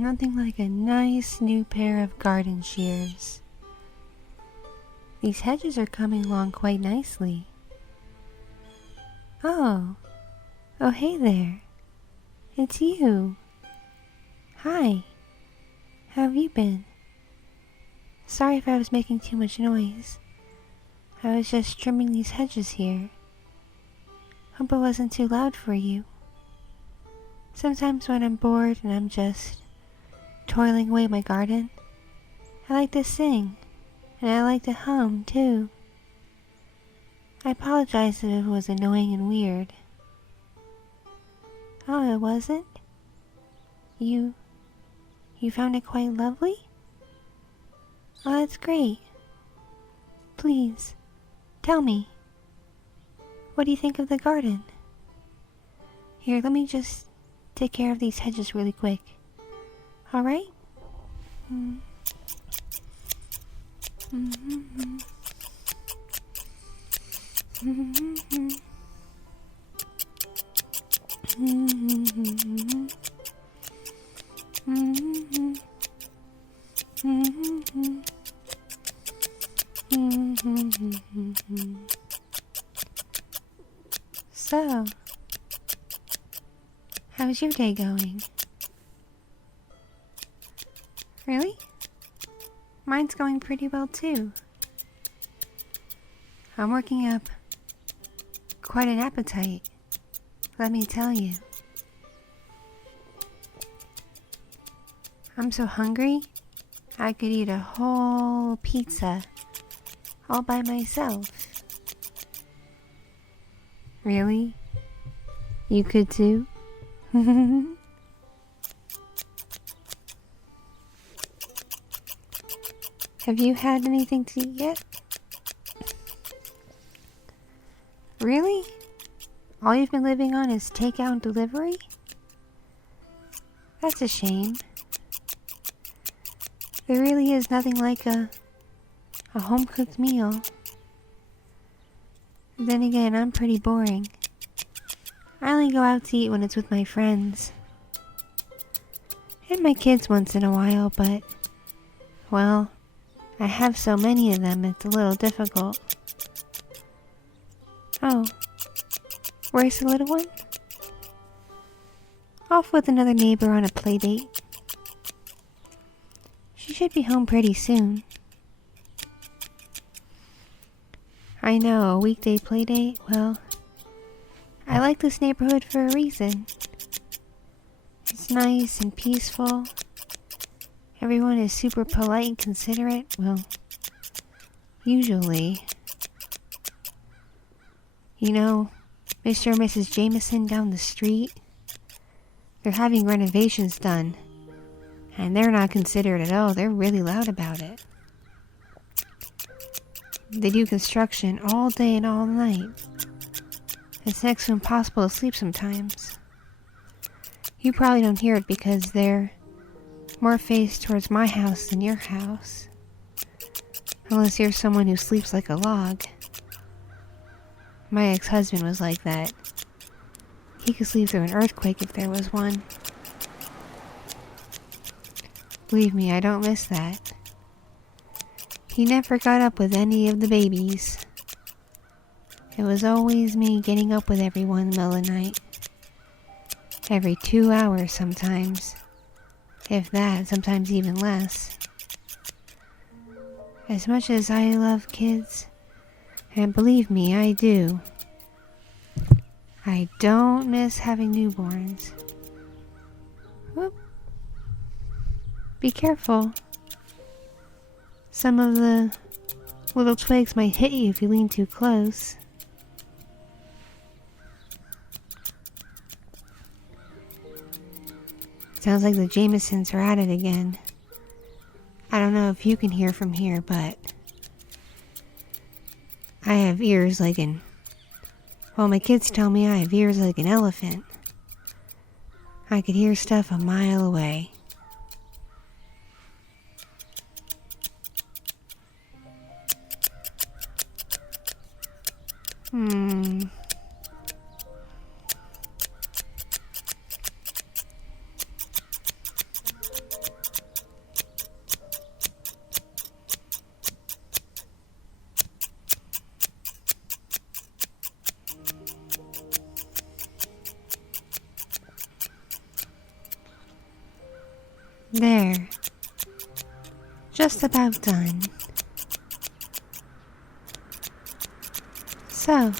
Nothing like a nice new pair of garden shears. These hedges are coming along quite nicely. Oh, hey there. It's you. Hi. How have you been? Sorry if I was making too much noise. I was just trimming these hedges here. Hope it wasn't too loud for you. Sometimes when I'm bored and I'm just toiling away my garden, I like to sing, and I like to hum too. I apologize if it was annoying and weird. Oh, it wasn't? You found it quite lovely? Oh, that's great. Please, tell me. What do you think of the garden? Here, let me just take care of these hedges really quick. Alright? So, how's your day going? Really? Mine's going pretty well too. I'm working up quite an appetite, let me tell you. I'm so hungry, I could eat a whole pizza all by myself. Really? You could too? Have you had anything to eat yet? Really? All you've been living on is takeout and delivery? That's a shame. There really is nothing like a home-cooked meal. Then again, I'm pretty boring. I only go out to eat when it's with my friends. And my kids once in a while, but, well, I have so many of them, it's a little difficult. Oh, where's the little one? Off with another neighbor on a play date. She should be home pretty soon. I know, a weekday play date? Well, I like this neighborhood for a reason. It's nice and peaceful. Everyone is super polite and considerate. Well, usually. You know, Mr. and Mrs. Jameson down the street, they're having renovations done. And they're not considerate at all. They're really loud about it. They do construction all day and all night. It's next to impossible to sleep sometimes. You probably don't hear it because they're more faced towards my house than your house. Unless you're someone who sleeps like a log. My ex-husband was like that. He could sleep through an earthquake if there was one. Believe me, I don't miss that. He never got up with any of the babies. It was always me getting up with everyone in the middle of the night. Every 2 hours sometimes. If that, sometimes even less. As much as I love kids, and believe me, I do, I don't miss having newborns. Whoop. Be careful. Some of the little twigs might hit you if you lean too close. Sounds like the Jamesons are at it again. I don't know if you can hear from here, but I have ears like an... Well, my kids tell me I have ears like an elephant. I could hear stuff a mile away. There. Just about done. So.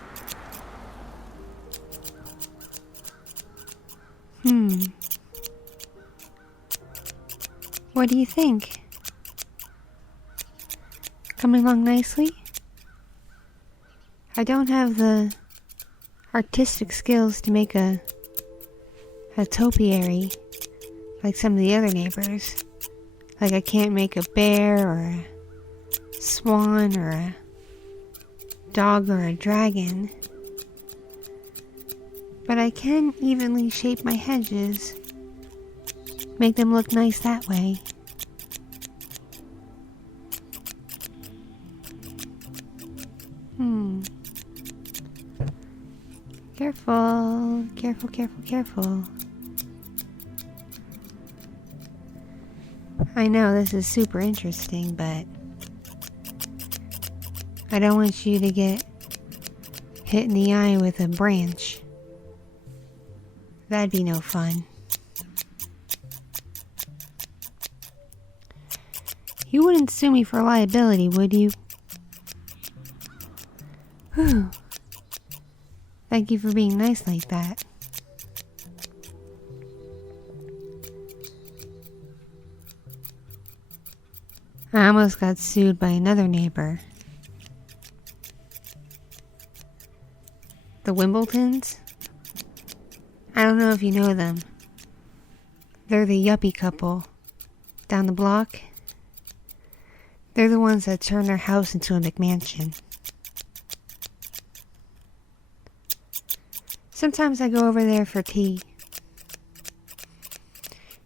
What do you think? Coming along nicely? I don't have the artistic skills to make a topiary like some of the other neighbors. Like I can't make a bear or a swan or a dog or a dragon. But I can evenly shape my hedges. Make them look nice that way. Careful, careful, careful, careful. I know this is super interesting, but I don't want you to get hit in the eye with a branch. That'd be no fun. You wouldn't sue me for liability, would you? Whew. Thank you for being nice like that. I almost got sued by another neighbor. The Wimbledons? I don't know if you know them. They're the yuppie couple down the block. They're the ones that turned their house into a McMansion. Sometimes I go over there for tea.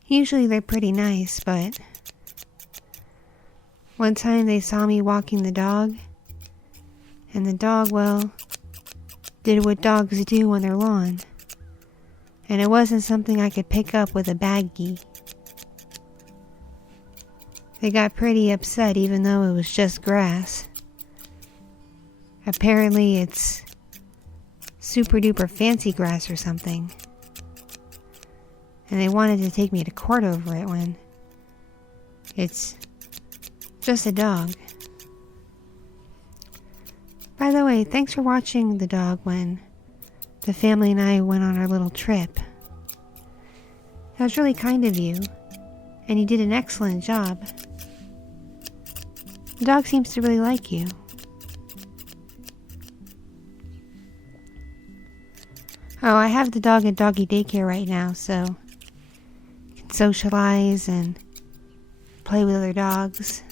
Usually they're pretty nice, but one time they saw me walking the dog, and the dog, well, did what dogs do on their lawn. And it wasn't something I could pick up with a baggie. They got pretty upset even though it was just grass. Apparently it's super duper fancy grass or something. And they wanted to take me to court over it when it's just a dog. By the way, thanks for watching the dog when the family and I went on our little trip. That was really kind of you, and you did an excellent job. The dog seems to really like you. Oh, I have the dog at doggy daycare right now, so you can socialize and play with other dogs.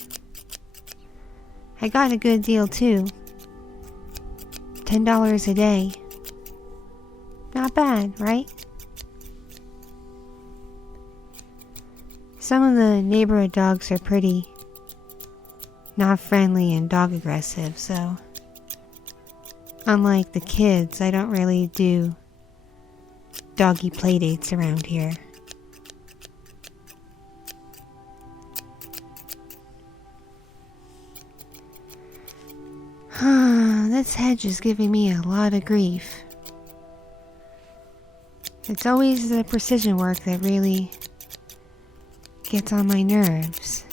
I got a good deal too. $10 a day. Not bad, right? Some of the neighborhood dogs are pretty not friendly and dog aggressive, so unlike the kids, I don't really do doggy playdates around here. This hedge is giving me a lot of grief. It's always the precision work that really gets on my nerves.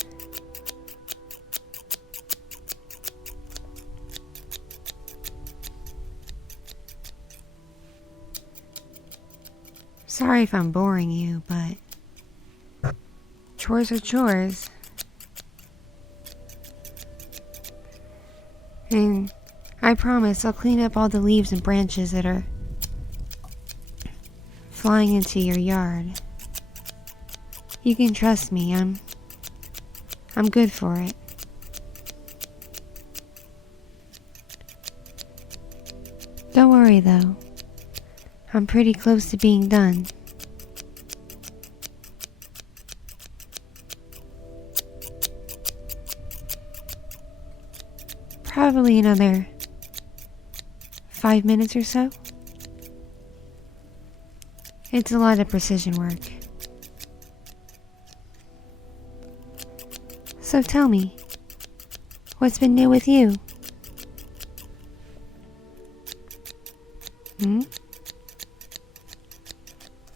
Sorry if I'm boring you, but chores are chores. And I promise I'll clean up all the leaves and branches that are flying into your yard. You can trust me, I'm good for it. Don't worry though, I'm pretty close to being done. Probably another 5 minutes or so. It's a lot of precision work. So tell me, what's been new with you?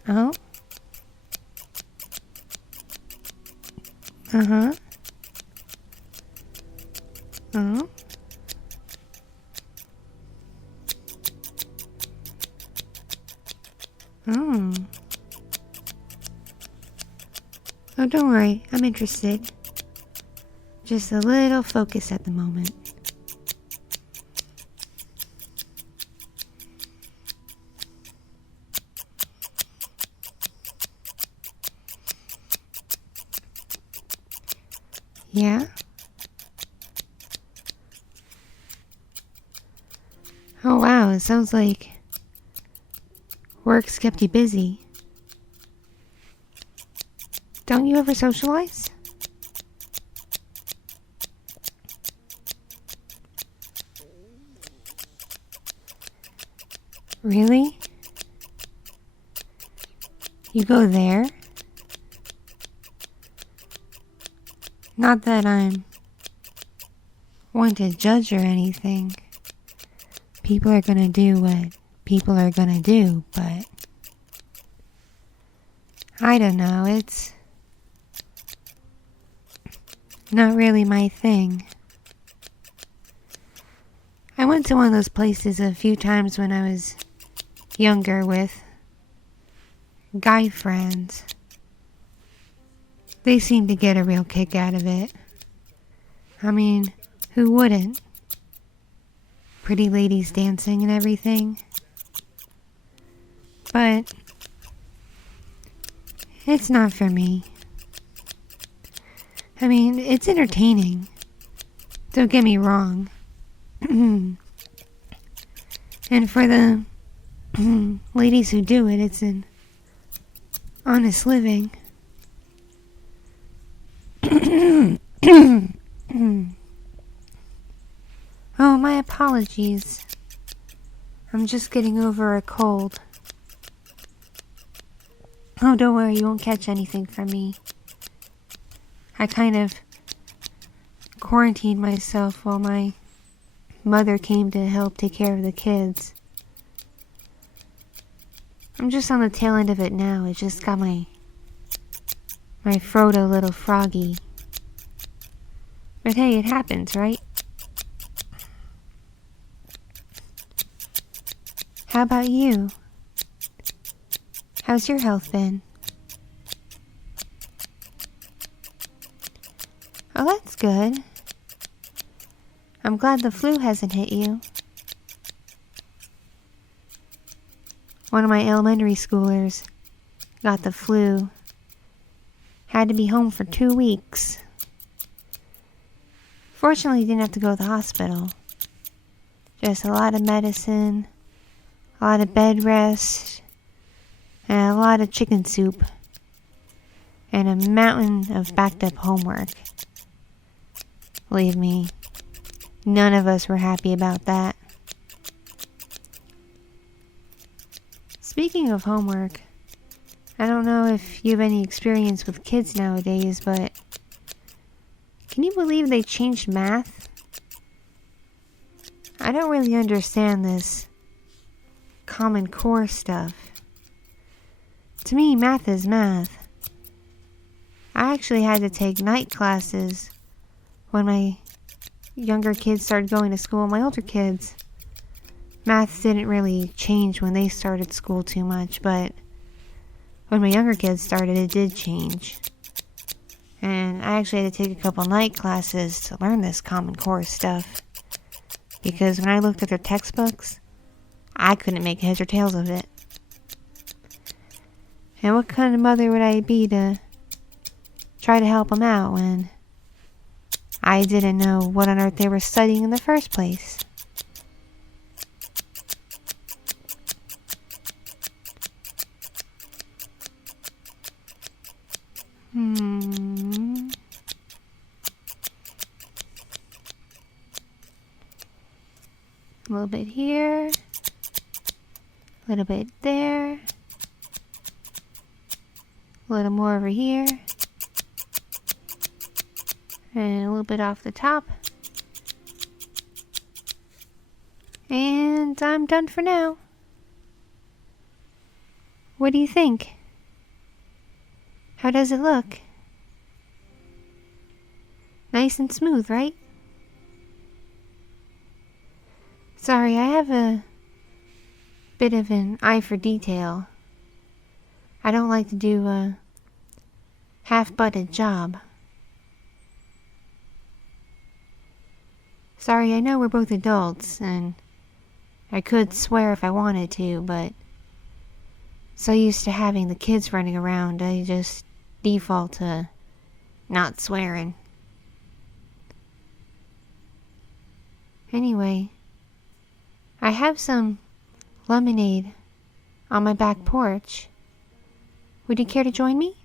Oh? Uh-huh. Oh? Oh. Oh, don't worry, I'm interested. Just a little focus at the moment. Yeah? Oh wow, it sounds like work's kept you busy. Don't you ever socialize? Really? You go there? Not that I'm one to judge or anything. People are gonna do what people are gonna do, but I don't know, it's not really my thing. I went to one of those places a few times when I was younger with guy friends. They seem to get a real kick out of it. I mean, who wouldn't? Pretty ladies dancing and everything. But it's not for me. I mean, it's entertaining. Don't get me wrong. And for the ladies who do it, it's an honest living. Oh, my apologies. I'm just getting over a cold. Oh, don't worry, you won't catch anything from me. I kind of quarantined myself while my mother came to help take care of the kids. I'm just on the tail end of it now. It just got my throat a little froggy. But hey, it happens, right? How about you? How's your health been? Oh, that's good. I'm glad the flu hasn't hit you. One of my elementary schoolers got the flu. Had to be home for 2 weeks. Fortunately, didn't have to go to the hospital. Just a lot of medicine, a lot of bed rest, and a lot of chicken soup, and a mountain of backed up homework. Believe me, none of us were happy about that. Speaking of homework, I don't know if you have any experience with kids nowadays, but can you believe they changed math? I don't really understand this Common Core stuff. To me, math is math. I actually had to take night classes when my younger kids started going to school. My older kids, math didn't really change when they started school too much, but when my younger kids started, it did change. And I actually had to take a couple night classes to learn this Common Core stuff. Because when I looked at their textbooks, I couldn't make heads or tails of it. And what kind of mother would I be to try to help them out when I didn't know what on earth they were studying in the first place? A little bit here, a little bit there, a little more over here, and a little bit off the top. And I'm done for now. What do you think? How does it look? Nice and smooth, right? Sorry, I have a bit of an eye for detail. I don't like to do a half-butted job. Sorry, I know we're both adults, and I could swear if I wanted to, but so used to having the kids running around, I just default to not swearing. Anyway, I have some lemonade on my back porch. Would you care to join me?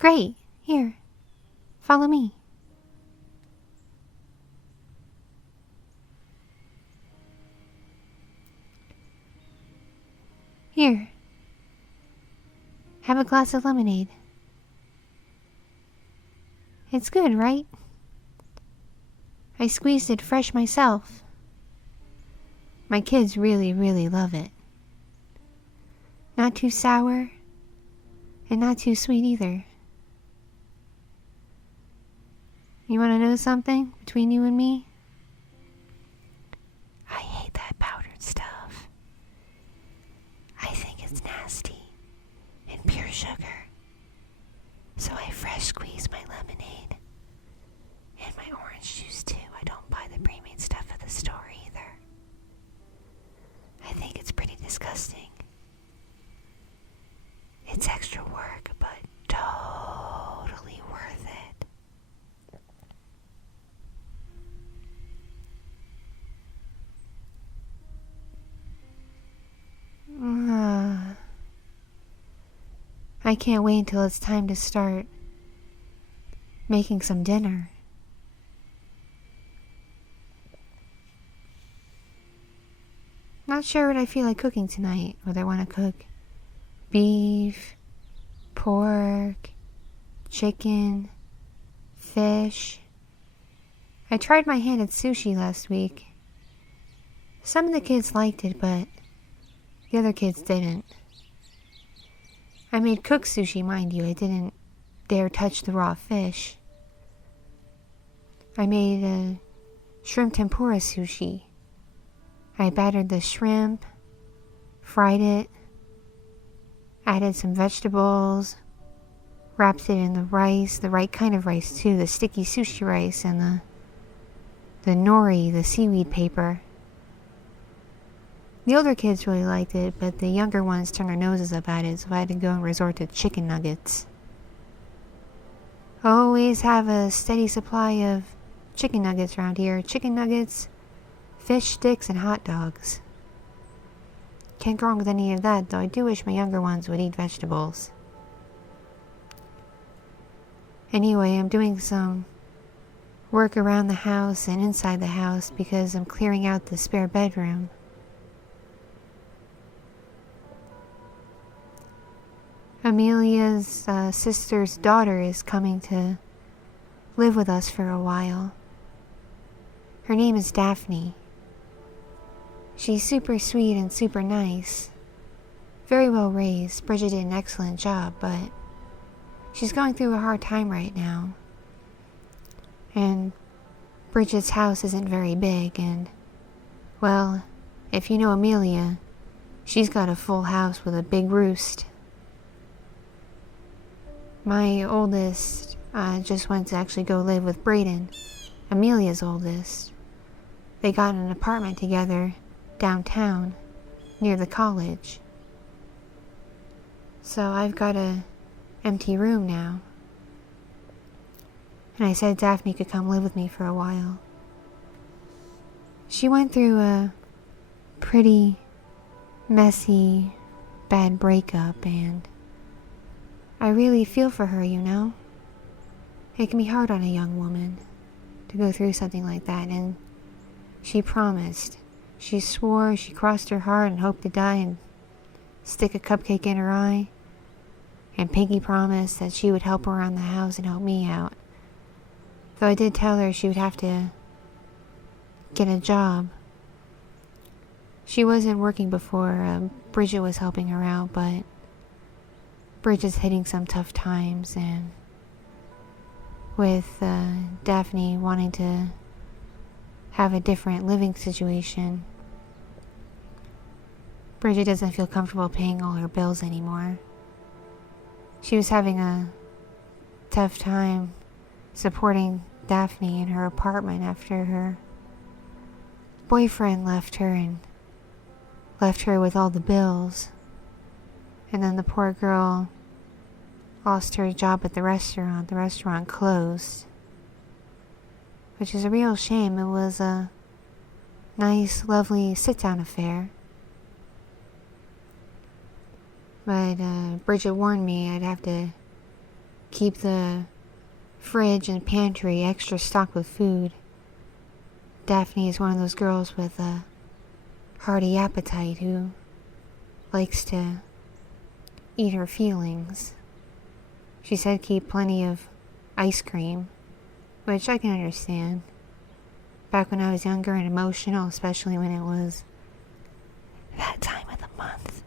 Great. Here. Follow me. Here. Have a glass of lemonade. It's good, right? I squeezed it fresh myself. My kids really, really love it. Not too sour, and not too sweet either. You want to know something between you and me? I hate that powdered stuff. I think it's nasty and pure sugar. So I fresh squeeze my lemonade and my orange juice too. I don't buy the pre-made stuff at the store either. I think it's pretty disgusting. It's extra work, but totally worth it. I can't wait until it's time to start making some dinner. Not sure what I feel like cooking tonight, whether I want to cook beef, pork, chicken, fish. I tried my hand at sushi last week. Some of the kids liked it, but the other kids didn't. I made cooked sushi, mind you. I didn't dare touch the raw fish. I made a shrimp tempura sushi. I battered the shrimp, fried it, added some vegetables, wrapped it in the rice, the right kind of rice too, the sticky sushi rice, and the nori, the seaweed paper. The older kids really liked it, but the younger ones turned their noses up at it, so I had to go and resort to chicken nuggets. Always have a steady supply of chicken nuggets around here. Chicken nuggets, fish sticks, and hot dogs. Can't go wrong with any of that, though I do wish my younger ones would eat vegetables. Anyway, I'm doing some work around the house and inside the house because I'm clearing out the spare bedroom. Amelia's sister's daughter is coming to live with us for a while. Her name is Daphne. She's super sweet and super nice. Very well raised. Bridget did an excellent job, but she's going through a hard time right now. And Bridget's house isn't very big, and, well, if you know Amelia, she's got a full house with a big roost. My oldest just went to actually go live with Brayden, Amelia's oldest. They got an apartment together downtown near the college. So I've got a empty room now. And I said Daphne could come live with me for a while. She went through a pretty messy, bad breakup, and I really feel for her, you know? It can be hard on a young woman to go through something like that, and she promised. She swore, she crossed her heart and hoped to die and stick a cupcake in her eye. And Pinky promised that she would help her around the house and help me out. Though I did tell her she would have to get a job. She wasn't working before. Bridget was helping her out, but Bridget's hitting some tough times, and with Daphne wanting to have a different living situation, Bridget doesn't feel comfortable paying all her bills anymore. She was having a tough time supporting Daphne in her apartment after her boyfriend left her and left her with all the bills. And then the poor girl lost her job at the restaurant. The restaurant closed, which is a real shame. It was a nice, lovely sit-down affair. But Bridget warned me I'd have to keep the fridge and pantry extra stocked with food. Daphne is one of those girls with a hearty appetite who likes to eat her feelings. She said keep plenty of ice cream, which I can understand. Back when I was younger and emotional, especially when it was that time of the month,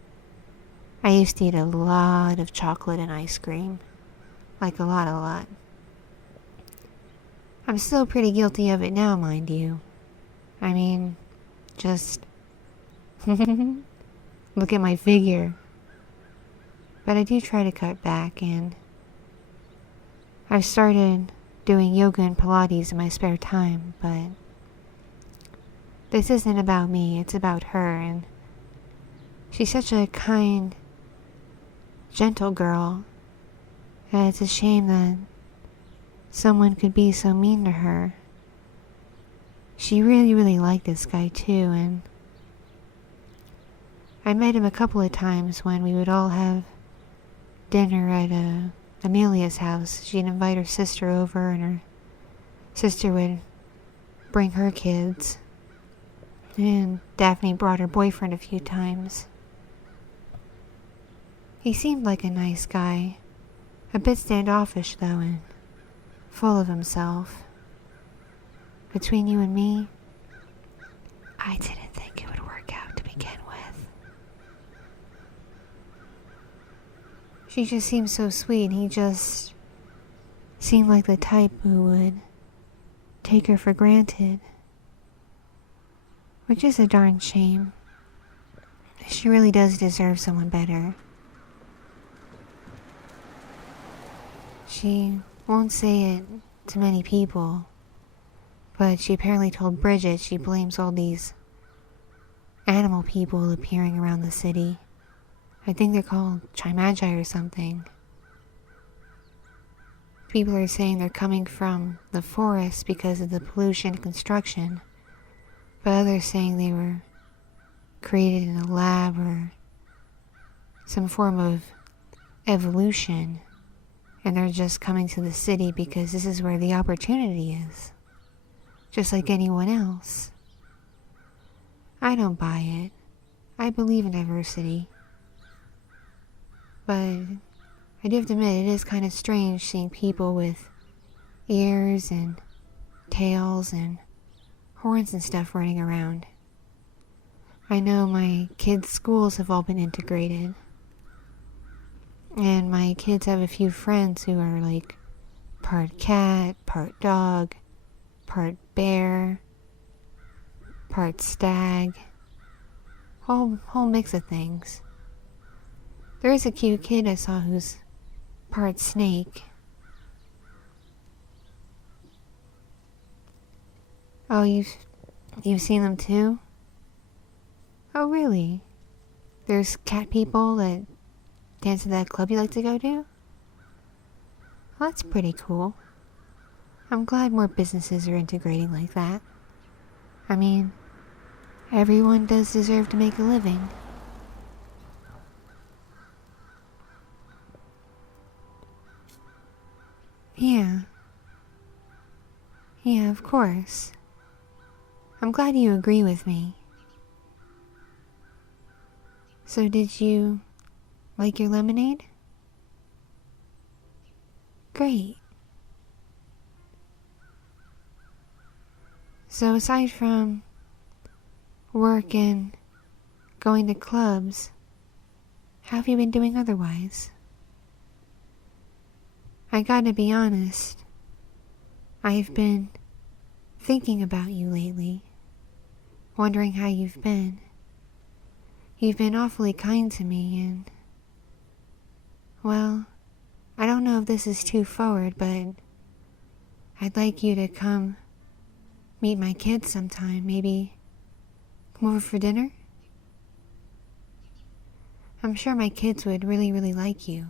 I used to eat a lot of chocolate and ice cream. Like a lot. I'm still pretty guilty of it now, mind you. I mean, just look at my figure. But I do try to cut back, and I've started doing yoga and Pilates in my spare time, but this isn't about me, it's about her, and she's such a kind, gentle girl that it's a shame that someone could be so mean to her. She really liked this guy too, and I met him a couple of times when we would all have dinner at Amelia's house. She'd invite her sister over, and her sister would bring her kids. And Daphne brought her boyfriend a few times. He seemed like a nice guy, a bit standoffish though, and full of himself. Between you and me, I didn't think it would work out to begin with. She just seemed so sweet, and he just seemed like the type who would take her for granted. Which is a darn shame. She really does deserve someone better. She won't say it to many people, but she apparently told Bridget she blames all these animal people appearing around the city. I think they're called Chimagi or something. People are saying they're coming from the forest because of the pollution and construction, but others saying they were created in a lab or some form of evolution, and they're just coming to the city because this is where the opportunity is, just like anyone else. I don't buy it. I believe in diversity. But I do have to admit, it is kind of strange seeing people with ears and tails and horns and stuff running around. I know my kids' schools have all been integrated, and my kids have a few friends who are like part cat, part dog, part bear, part stag, whole mix of things. There is a cute kid I saw who's part snake. Oh, you've seen them too? Oh, really? There's cat people that dance at that club you like to go to? Well, that's pretty cool. I'm glad more businesses are integrating like that. I mean, everyone does deserve to make a living. Yeah, of course. I'm glad you agree with me. So did you like your lemonade? Great. So aside from work and going to clubs, how have you been doing otherwise? I gotta be honest, I've been thinking about you lately, wondering how you've been. You've been awfully kind to me, and, well, I don't know if this is too forward, but I'd like you to come meet my kids sometime. Maybe come over for dinner? I'm sure my kids would really like you.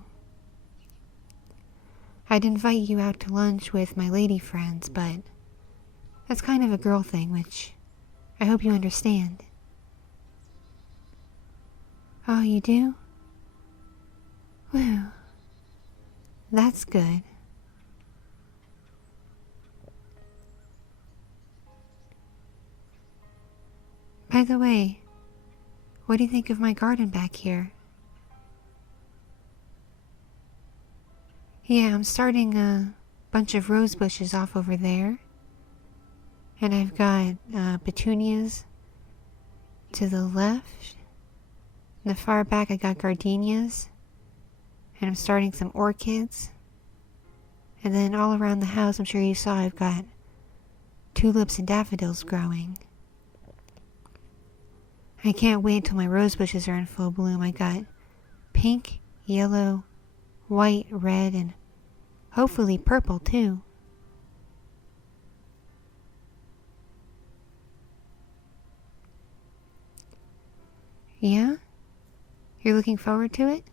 I'd invite you out to lunch with my lady friends, but that's kind of a girl thing, which I hope you understand. Oh, you do? Whew. That's good. By the way, what do you think of my garden back here? Yeah, I'm starting a bunch of rose bushes off over there. And I've got petunias to the left. In the far back I got gardenias. And I'm starting some orchids. And then all around the house, I'm sure you saw, I've got tulips and daffodils growing. I can't wait until my rose bushes are in full bloom. I got pink, yellow, white, red, and hopefully purple too. Yeah? You're looking forward to it?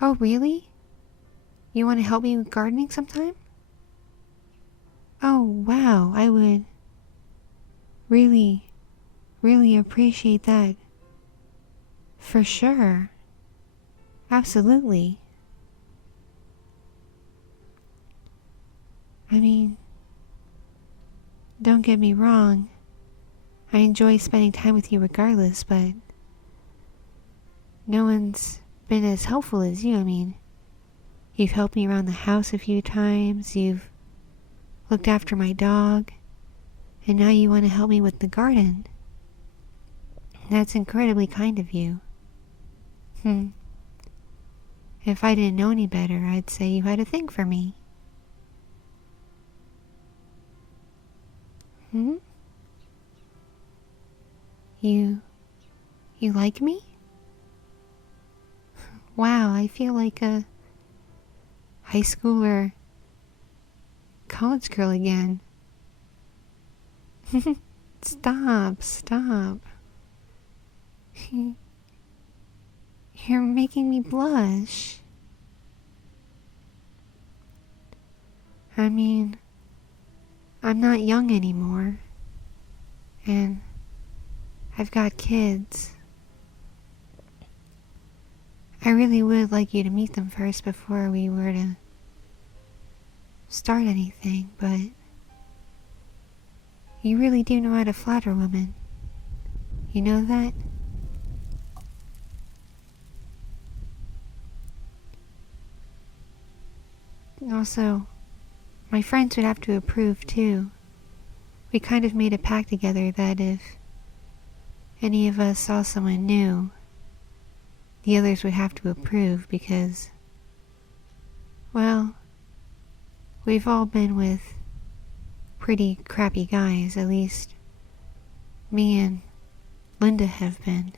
Oh, really? You want to help me with gardening sometime? Oh, wow. I would really, really appreciate that. For sure. Absolutely. I mean, don't get me wrong. I enjoy spending time with you regardless, but no one's been as helpful as you. I mean, you've helped me around the house a few times, you've looked after my dog, and now you want to help me with the garden. That's incredibly kind of you. If I didn't know any better, I'd say you had a thing for me. You like me? Wow, I feel like a high school or college girl again. Stop. You're making me blush. I mean, I'm not young anymore. And I've got kids. I really would like you to meet them first before we were to start anything, but you really do know how to flatter women. You know that? Also, my friends would have to approve too. We kind of made a pact together that if any of us saw someone new, the others would have to approve because, well, we've all been with pretty crappy guys, at least me and Linda have been.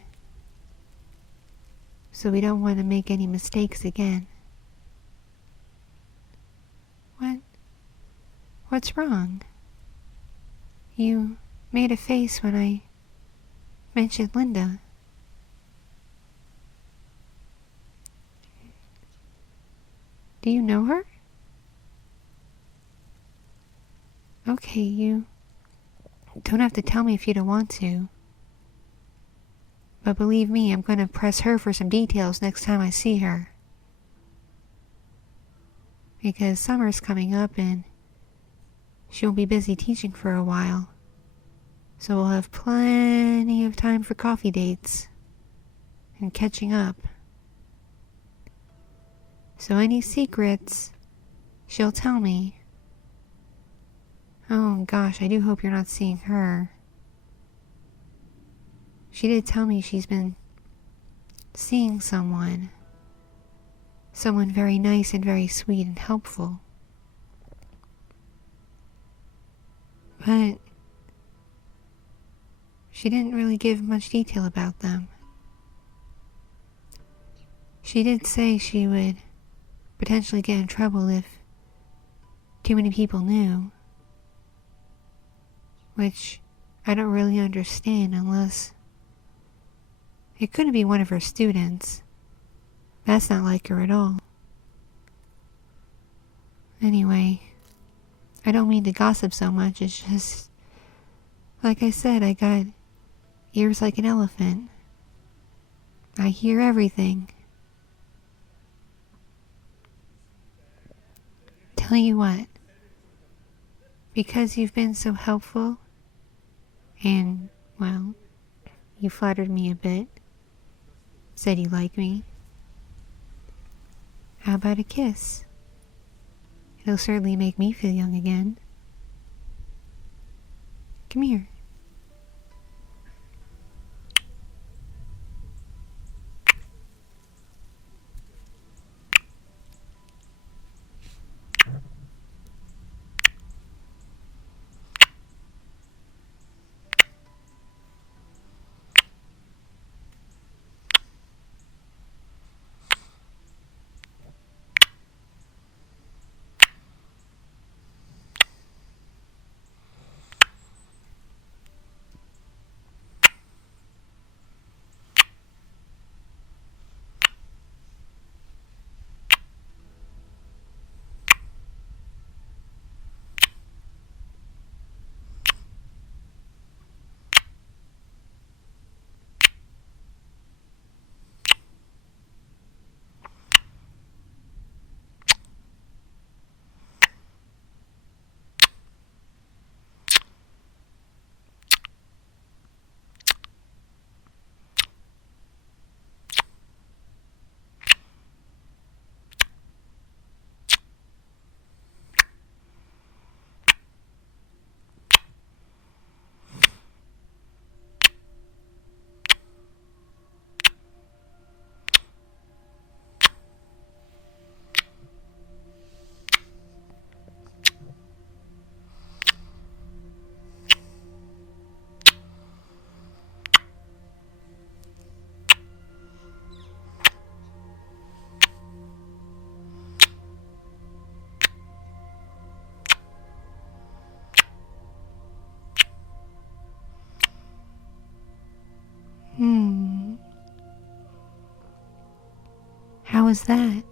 So we don't want to make any mistakes again. What's wrong? You made a face when I mentioned Linda. Do you know her? Okay, you don't have to tell me if you don't want to. But believe me, I'm going to press her for some details next time I see her. Because summer's coming up and she'll be busy teaching for a while. So we'll have plenty of time for coffee dates and catching up. So any secrets, she'll tell me. Oh gosh, I do hope you're not seeing her. She did tell me she's been seeing someone. Someone very nice and very sweet and helpful. But she didn't really give much detail about them. She did say she would potentially get in trouble if too many people knew. Which I don't really understand unless it couldn't be one of her students. That's not like her at all. Anyway, I don't mean to gossip so much, it's just, like I said, I got ears like an elephant. I hear everything. Tell you what, because you've been so helpful, and, well, you flattered me a bit, said you like me, how about a kiss? It'll certainly make me feel young again. Come here. How was that?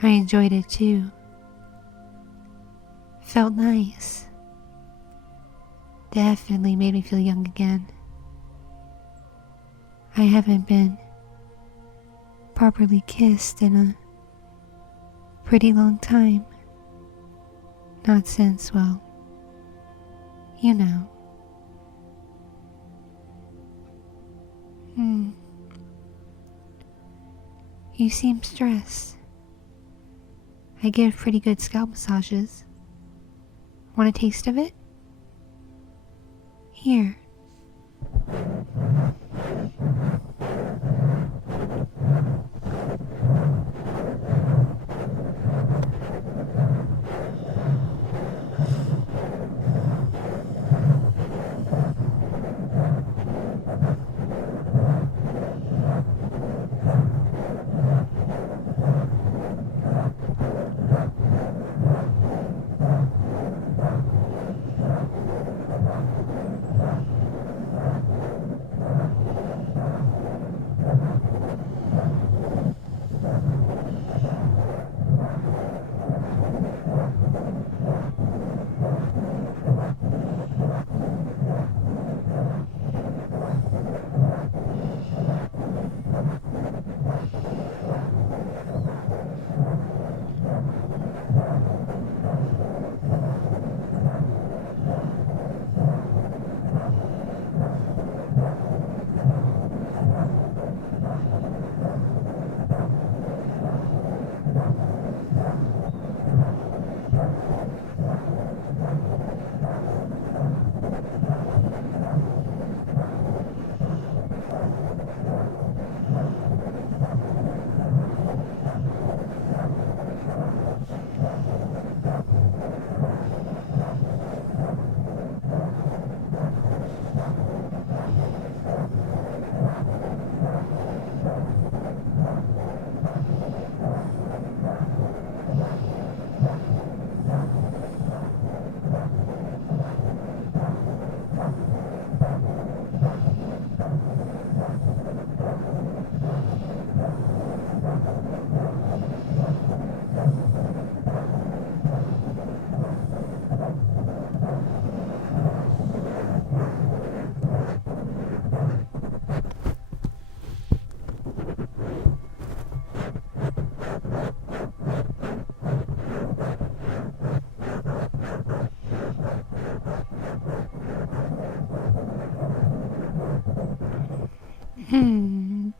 I enjoyed it too. Felt nice. Definitely made me feel young again. I haven't been properly kissed in a pretty long time. Not since, well, you know. You seem stressed. I give pretty good scalp massages. Want a taste of it? Here.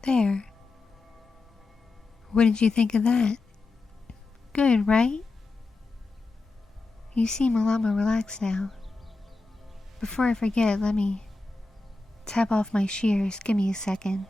There. What did you think of that? Good, right? You seem a lot more relaxed now. Before I forget, let me tap off my shears. Give me a second.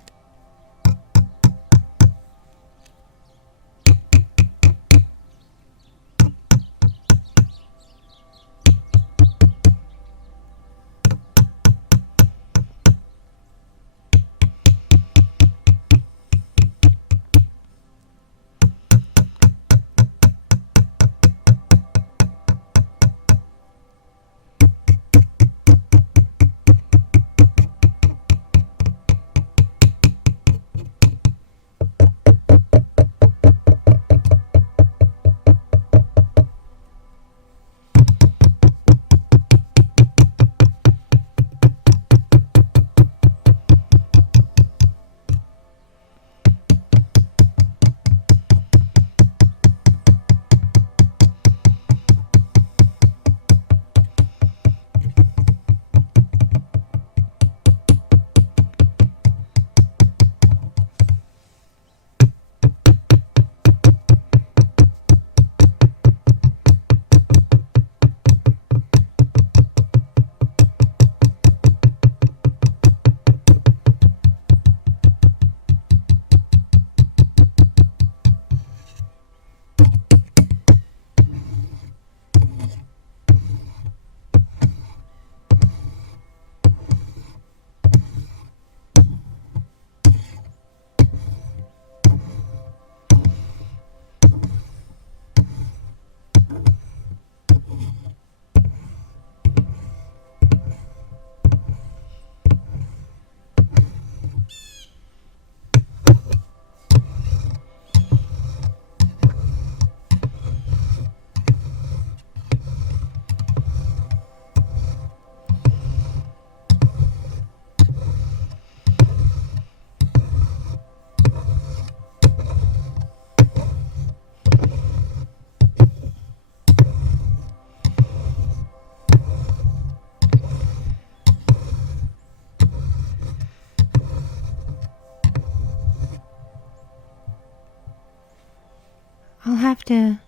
I'll have to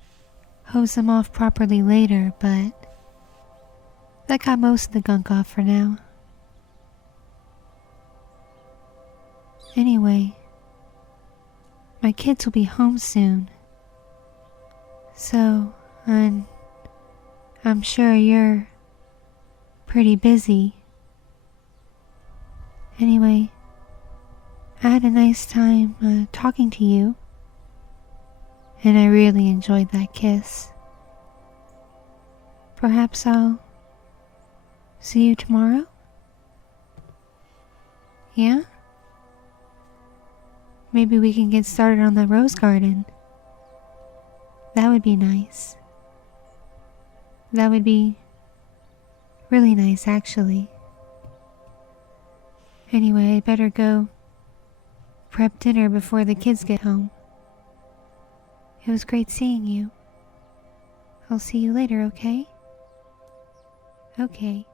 hose them off properly later, but that got most of the gunk off for now. Anyway, my kids will be home soon. So, I'm sure you're pretty busy. Anyway, I had a nice time talking to you, and I really enjoyed that kiss. Perhaps I'll see you tomorrow? Yeah? Maybe we can get started on the rose garden. That would be nice. That would be really nice, actually. Anyway, I better go prep dinner before the kids get home. It was great seeing you. I'll see you later, okay? Okay.